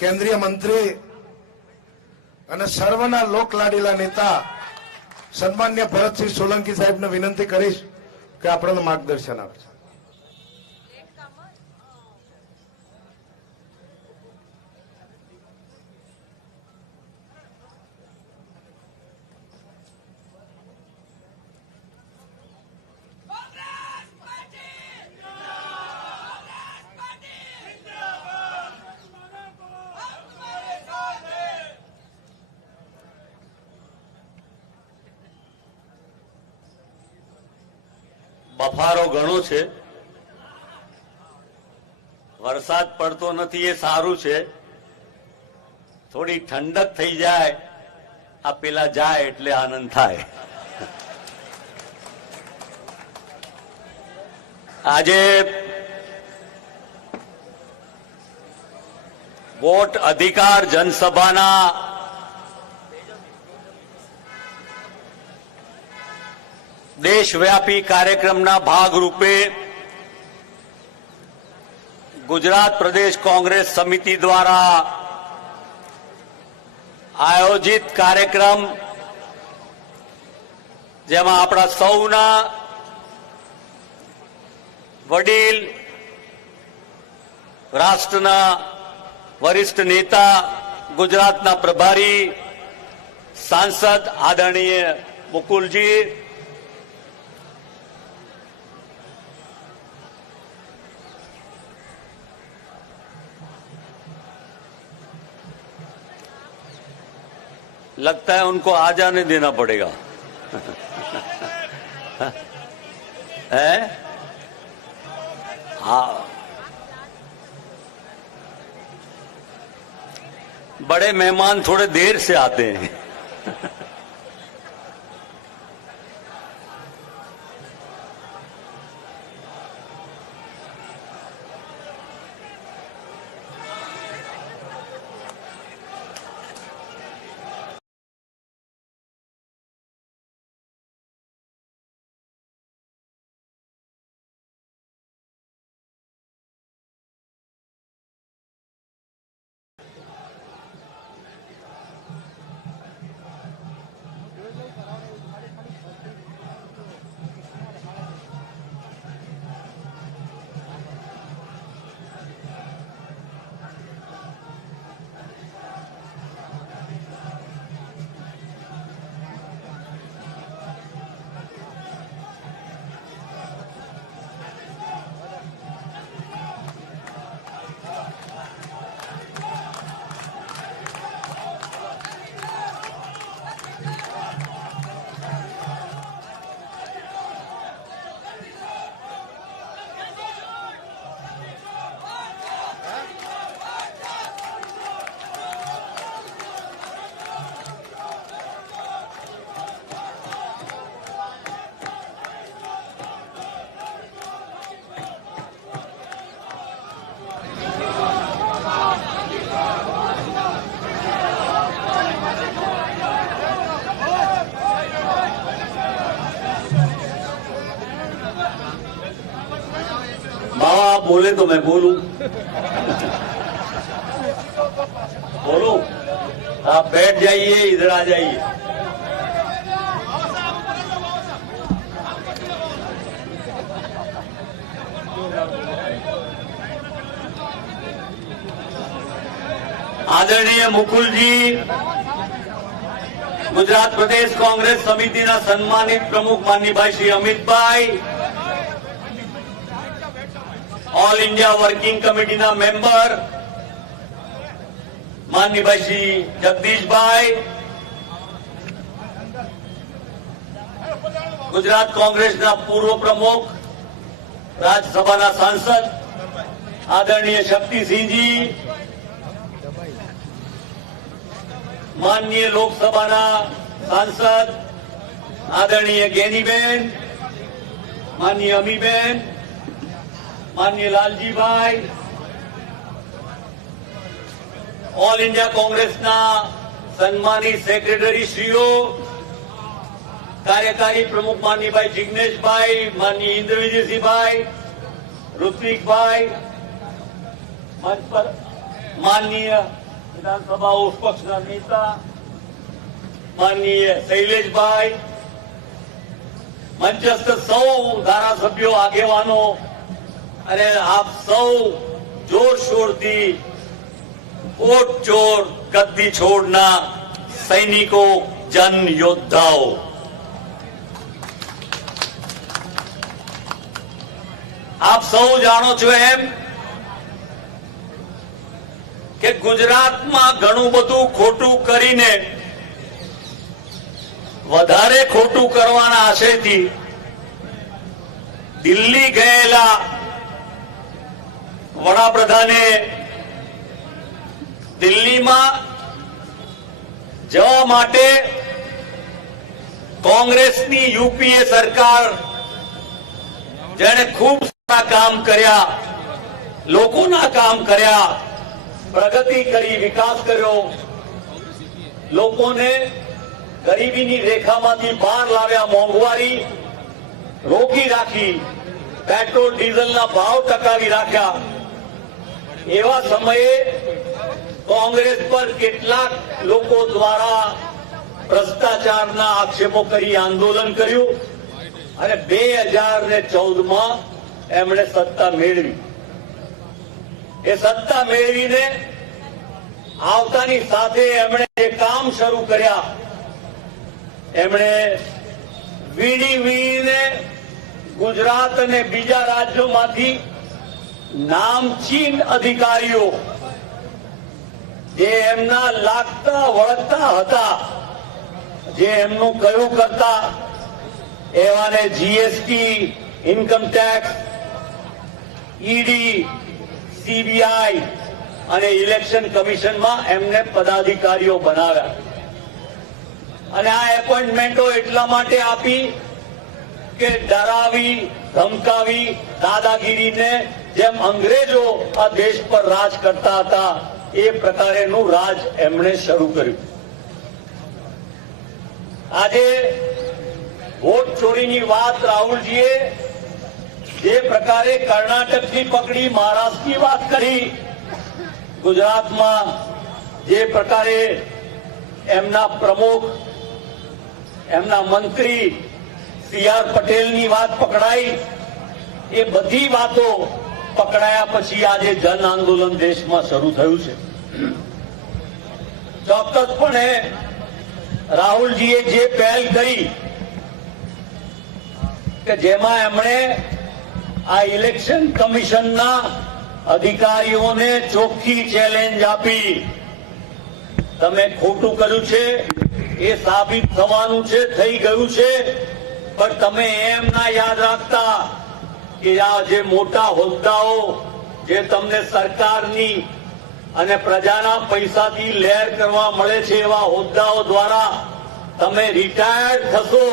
કેન્દ્રીય મંત્રી અને સર્વના લોકલાડીલા નેતા સન્માન્ય ભરતસિંહ સોલંકી સાહેબને વિનંતી કરીશ કે આપણને માર્ગદર્શન આપે. બફારો ઘણો છે, વરસાદ પડતો નથી એ સારું છે. થોડી ઠંડક થઈ જાય, આ પેલા જાય એટલે આનંદ થાય. આજે વોટ અધિકાર જનસભાના દેશવ્યાપી કાર્યક્રમના ભાગરૂપે ગુજરાત પ્રદેશ કોંગ્રેસ સમિતિ દ્વારા આયોજિત કાર્યક્રમ, જેમાં આપણા સૌના વડીલ, રાષ્ટ્રના વરિષ્ઠ નેતા, ગુજરાતના પ્રભારી સાંસદ આદરણીય મુકુલજી, लगता है उनको आ जाने देना पड़ेगा. है हाँ, बड़े मेहमान थोड़े देर से आते हैं. आप बोले तो मैं बोलूं. बोलो, आप बैठ जाइए, इधर आ जाइए. आदरणीय मुकुल जी, गुजरात प्रदेश कांग्रेस समिति सम्मानित प्रमुख माननीय भाई श्री अमित भाई, all India working committee member माननीय भाई श्री जगदीश भाई, गुजरात कांग्रेस पूर्व प्रमुख, राज्यसभा सांसद आदरणीय शक्ति सिंह जी, माननीय लोकसभा सांसद आदरणीय ज्ञानीबेन, माननीय अमीबेन, माननीय लालजी भाई, ऑल इंडिया कांग्रेस सम्मानित सेक्रेटरी श्रीओ, कार्यकारी प्रमुख माननीय भाई जिग्नेश भाई, माननीय इंद्रविजय सिंह भाई, ऋत्विक भाई, मंच पर माननीय વિધાનસભા ઉપપક્ષના નેતા માનનીય શૈલેષભાઈ, મંચસ્થ સૌ ધારાસભ્યો, આગેવાનો અને આપ સૌ જોરશોરથી ઓટ ચોર ગદ્દી છોડના સૈનિકો, જન યોદ્ધાઓ, આપ સૌ જાણો છો એમ કે ગુજરાતમાં ઘણું બધું ખોટું કરીને વધારે ખોટું કરવાના આશયથી દિલ્હી ગયેલા વડાપ્રધાને દિલ્હીમાં જવા માટે કોંગ્રેસની યુપીએ સરકાર, જેણે ખૂબ સારા કામ કર્યા, લોકોના કામ કર્યા, પ્રગતિ કરી, વિકાસ કર્યો, લોકોને ગરીબીની રેખામાંથી બહાર લાવ્યા, મોંઘવારી રોકી રાખી, પેટ્રોલ ડીઝલના ભાવ ટકાવી રાખ્યા, એવા સમયે કોંગ્રેસ પર કેટલાક લોકો દ્વારા ભ્રષ્ટાચારના આક્ષેપો કરી આંદોલન કર્યું અને 2014માં એમણે સત્તા મેળવી. એ સત્તા મેળવીને આવતાની સાથે એમણે જે કામ શરૂ કર્યા, એમણે વીણીને ગુજરાત અને બીજા રાજ્યોમાંથી નામચીન અધિકારીઓ, જે એમના લાગતા વળગતા હતા, જે એમનું કયું કરતા, એવાને જીએસટી, ઇન્કમટેક્સ, ઈડી, સીબીઆઈ અને ઇલેક્શન કમિશનમાં એમને પદાધિકારીઓ બનાવ્યા. અને આ એપોઇન્ટમેન્ટો એટલા માટે આપી કે ડરાવી, ધમકાવી, દાદાગીરીને જેમ અંગ્રેજો આ દેશ પર રાજ કરતા હતા એ પ્રકારેનું રાજ એમણે શરૂ કર્યું. આજે વોટ ચોરીની વાત રાહુલજીએ જે પ્રકારે કર્ણાટકથી પકડી, મહારાષ્ટ્રની વાત કરી, ગુજરાતમાં જે પ્રકારે એમના પ્રમુખ, એમના મંત્રી સી.આર. પટેલની વાત પકડાઈ, એ બધી વાતો પકડાયા પછી આજે જન આંદોલન દેશમાં શરૂ થયું છે. ચોક્કસપણે રાહુલજીએ જે પહેલ કરી કે જેમાં એમણે આ ઇલેક્શન કમિશનના અધિકારીઓને ચોખ્ખી ચેલેન્જ આપી, તમે ખોટું કર્યું છે, એ સાબિત થવાનું છે, થઈ ગયું છે, પણ તમે એમ ના યાદ રાખતા કે આ જે મોટા હોદ્દાઓ જે તમને સરકારની અને પ્રજાના પૈસાથી લહેર કરવા મળે છે, એવા હોદ્દાઓ દ્વારા તમે રિટાયર્ડ થશો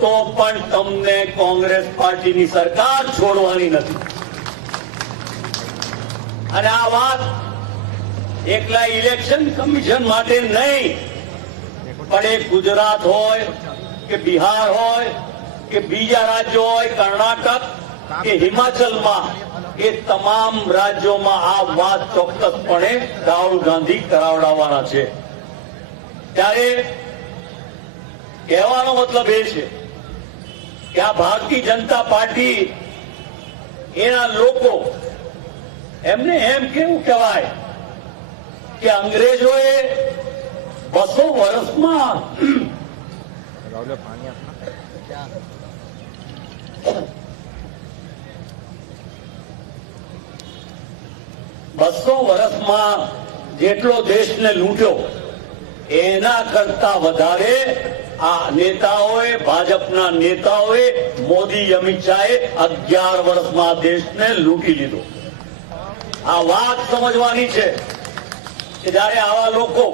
તો પણ તમને કોંગ્રેસ પાર્ટીની સરકાર છોડવાની નથી. અને આ વાત એકલા ઇલેક્શન કમિશન માટે નહીં, પણ એ ગુજરાત હોય કે બિહાર હોય કે બીજા રાજ્યો હોય, કર્ણાટક કે હિમાચલમાં, એ તમામ રાજ્યોમાં આ વાત ચોક્કસપણે રાહુલ ગાંધી કરાવડાવવાના છે. ત્યારે કહેવાનો મતલબ એ છે કે આ ભારતીય જનતા પાર્ટી, એના લોકો, એમને એમ કેવું કહેવાય કે અંગ્રેજોએ 200 વર્ષમાં 200 વર્ષમાં જેટલો દેશને લૂંટ્યો, એના કરતા વધારે આ નેતાઓએ, ભાજપના નેતાઓએ, મોદી, અમિત શાહે 11 વર્ષમાં દેશને લૂંટી લીધો. આ વાત સમજવાની છે કે જયારે આવા લોકો,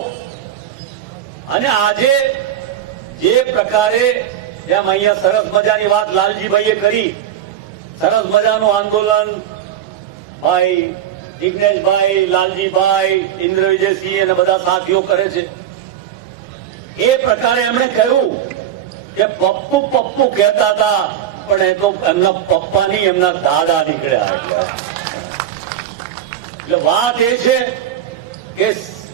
અને આજે જે પ્રકારે, જેમ અહીંયા સરસ મજાની વાત લાલજીભાઈએ કરી, સરસ મજાનું આંદોલન ભાઈ જિગ્નેશભાઈ, લાલજીભાઈ, ઇન્દ્ર વિજયસિંહ અને બધા સાથીઓ કરે છે, એ પ્રકારે એમણે કહ્યું કે પપ્પુ પપ્પુ કહેતા હતા, પણ એ તો એમના પપ્પા નહીં, એમના દાદા નીકળ્યા. એટલે વાત એ છે કે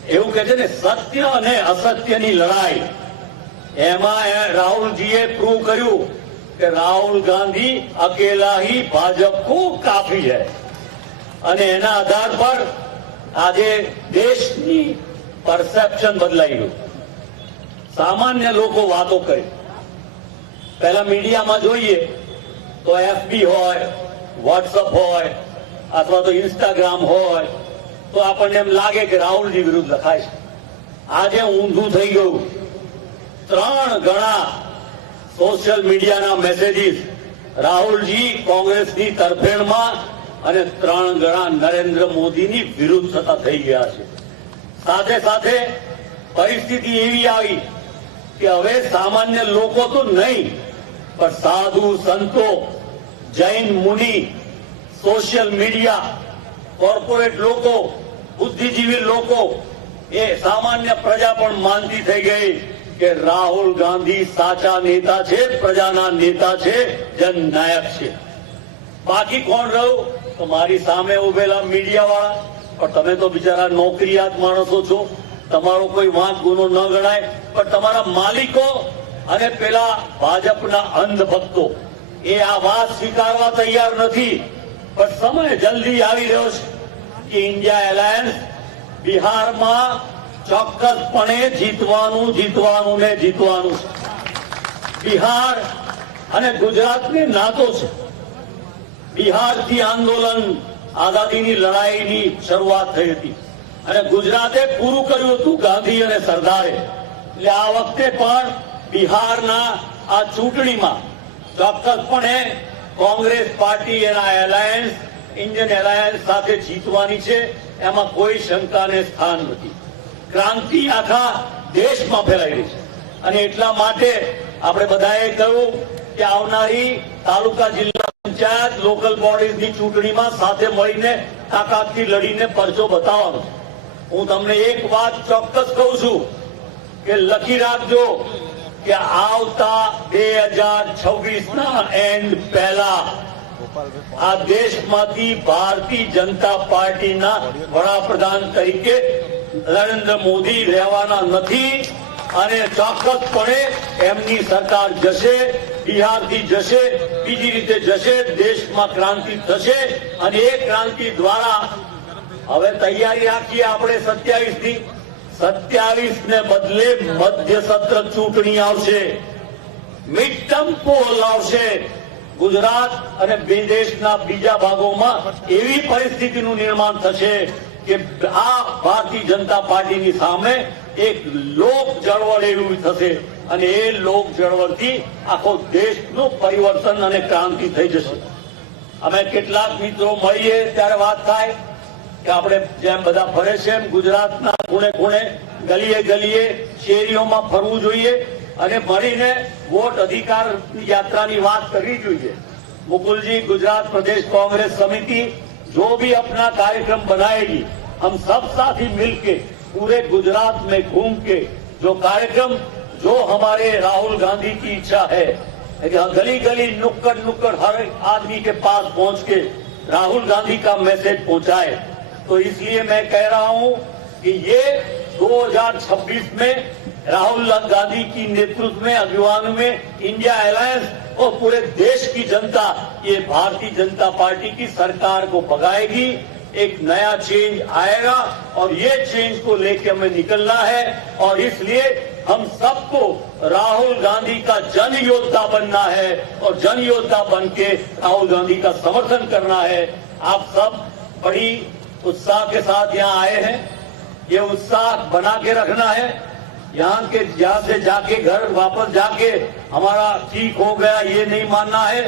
એવું કે છે ને સત્ય અને અસત્યની લડાઈ, એમાં રાહુલજીએ પ્રૂવ કર્યું કે રાहुल गांधी अकेला ही भाजपा को काफी है અને એના આધાર પર આજે દેશની પરસેપ્શન બદલાઈ ગયું. સામાન્ય લોકો વાતો કરે, પહેલા મીડિયામાં જોઈએ તો એફબી હોય, વોટ્સઅપ હોય અથવા તો ઇન્સ્ટાગ્રામ હોય તો આપણને એમ લાગે કે રાહુલજી વિરુદ્ધ લખાય છે. આજે ઊંધું થઈ ગયું. 3 ગણા સોશિયલ મીડિયાના મેસેજીસ રાહુલજી કોંગ્રેસની તરફેણમાં અને 3 ગણા નરેન્દ્ર મોદીની વિરુદ્ધ થતા થઈ ગયા છે. સાથે સાથે પરિસ્થિતિ એવી આવી કે હવે સામાન્ય લોકો તો નહીં પણ સાધુ સંતો, જૈન મુનિ, સોશિયલ મીડિયા, કોર્પોરેટ લોકો, બુદ્ધિજીવી લોકો, એ સામાન્ય પ્રજા પણ માનતી થઈ ગઈ કે રાહુલ ગાંધી સાચા નેતા છે, પ્રજાના નેતા છે, જનનાયક છે. બાકી કોણ રહ્યું? તો મારી સામે ઉભેલા મીડિયા વાળા. પણ તમે તો બિચારા નોકરિયાત માણસો છો, તમારો કોઈ વાંક ગુનો ન ગણાય. પણ તમારા માલિકો અને પેલા ભાજપના અંધ ભક્તો એ આ વાત સ્વીકારવા તૈયાર નથી. પણ સમય જલ્દી આવી રહ્યો છે કે ઇન્ડિયા એલાયન્સ બિહારમાં ચોક્કસપણે જીતવાનું ને જીતવાનું છે. બિહાર અને ગુજરાતની નાતો છે. બિહારથી આંદોલન, આઝાદીની લડાઈની શરૂઆત થઈ હતી અને ગુજરાતે પૂરું કર્યું હતું ગાંધી અને સરદારે. એટલે આ વખતે પણ બિહારના આ ચૂંટણીમાં ચોક્કસપણે કોંગ્રેસ પાર્ટી એના એલાયન્સ, ઇન્ડિયન એલાયન્સ સાથે જીતવાની છે, એમાં કોઈ શંકાને સ્થાન નથી. ક્રાંતિ આખા દેશમાં ફેલાઈ રહી છે અને એટલા માટે આપણે બધાએ કહ્યું કે આવનારી તાલુકા, જિલ્લા પંચાયત, લોકલ બોડીઝની ચૂંટણીમાં સાથે મળીને તાકાતથી લડીને પરચો બતાવવાનો. હું તમને એક વાત ચોક્કસ કહું છું કે લખી રાખજો કે આવતા 2026ના એન્ડ પહેલા આ દેશમાંથી ભારતીય જનતા પાર્ટીના વડાપ્રધાન તરીકે નરેન્દ્ર મોદી રહેવાના નથી અને ચોક્કસપણે એમની સરકાર જશે, બિહારથી જશે, બીજી રીતે જશે, દેશમાં ક્રાંતિ થશે અને એ ક્રાંતિ દ્વારા હવે તૈયારી રાખીએ આપણે 27ની. 27 ને બદલે મધ્ય સત્ર ચૂંટણી આવશે, મિડ ટર્મ પોલ આવશે. ગુજરાત અને દેશના બીજા ભાગોમાં એવી પરિસ્થિતિનું નિર્માણ થશે કે આ ભારતીય જનતા પાર્ટીની સામે એક લોક ચળવળ એવી થશે અને એ લોક ચળવળથી આખો દેશનું પરિવર્તન અને ક્રાંતિ થઈ જશે. અમે કેટલાક મિત્રો મળીએ ત્યારે વાત થાય કે આપણે જેમ બધા ફરે છે એમ ગુજરાતના ખૂણે ખૂણે, ગલીએ ગલીએ, શેરીઓમાં ફરવું જોઈએ અને મળીને વોટ અધિકાર યાત્રાની વાત કરવી જોઈએ. मुकुल जी, गुजरात प्रदेश कांग्रेस समिति जो भी अपना कार्यक्रम बनाएगी, हम सब साथी मिलके पूरे गुजरात में घूम के जो कार्यक्रम, जो हमारे राहुल गांधी की इच्छा है गली गली, नुक्कड़ नुक्कड़ हर आदमी के पास पहुंच के राहुल गांधी का मैसेज पहुंचाए. तो इसलिए मैं कह रहा हूं कि ये 2026 में राहुल गांधी की नेतृत्व में, अगुवाई में इंडिया अलायंस और पूरे देश की जनता ये भारतीय जनता पार्टी की सरकार को भगाएगी. एक नया चेंज आएगा और ये चेंज को लेके हमें निकलना है और इसलिए हम सबको राहुल गांधी का जन योद्धा बनना है और जन योद्धा बन के राहुल गांधी का समर्थन करना है. आप सब बड़ी उत्साह के साथ यहाँ आए हैं, ये उत्साह बना के रखना है. यहाँ से जाके घर वापस जाके हमारा ठीक हो गया ये नहीं मानना है.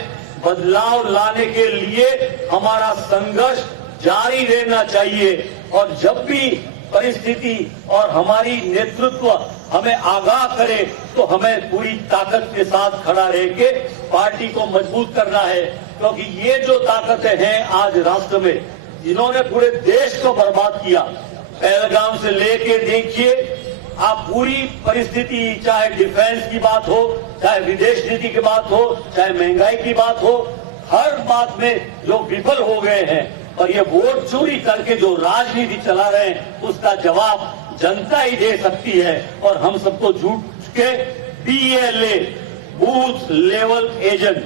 बदलाव लाने के लिए हमारा संघर्ष जारी रहना चाहिए और जब भी परिस्थिति और हमारी नेतृत्व हमें आगाह करे तो हमें पूरी ताकत के साथ खड़ा रह के पार्टी को मजबूत करना है. क्योंकि ये जो ताकतें हैं आज राष्ट्र में, जिन्होंने पूरे देश को बर्बाद किया, पहलगाम से लेके देखिए आप पूरी परिस्थिति, चाहे डिफेंस की बात हो, चाहे विदेश नीति की बात हो, चाहे महंगाई की बात हो, हर बात में जो विफल हो गए हैं और ये वोट चोरी करके जो राजनीति चला रहे हैं उसका जवाब जनता ही दे सकती है। और हम सबको झूठ के BLA बूथ लेवल एजेंट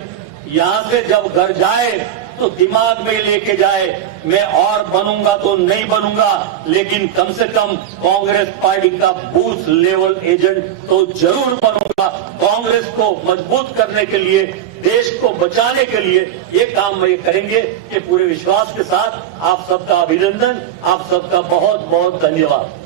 यहां से जब घर जाए तो दिमाग में लेके जाए, मैं और बनूंगा तो नहीं बनूंगा, लेकिन कम से कम कांग्रेस पार्टी का बूथ लेवल एजेंट तो जरूर बनूंगा। कांग्रेस को मजबूत करने के लिए, देश को बचाने के लिए ये काम ये करेंगे। ये पूरे विश्वास के साथ आप सबका अभिनंदन, आप सबका बहुत बहुत धन्यवाद।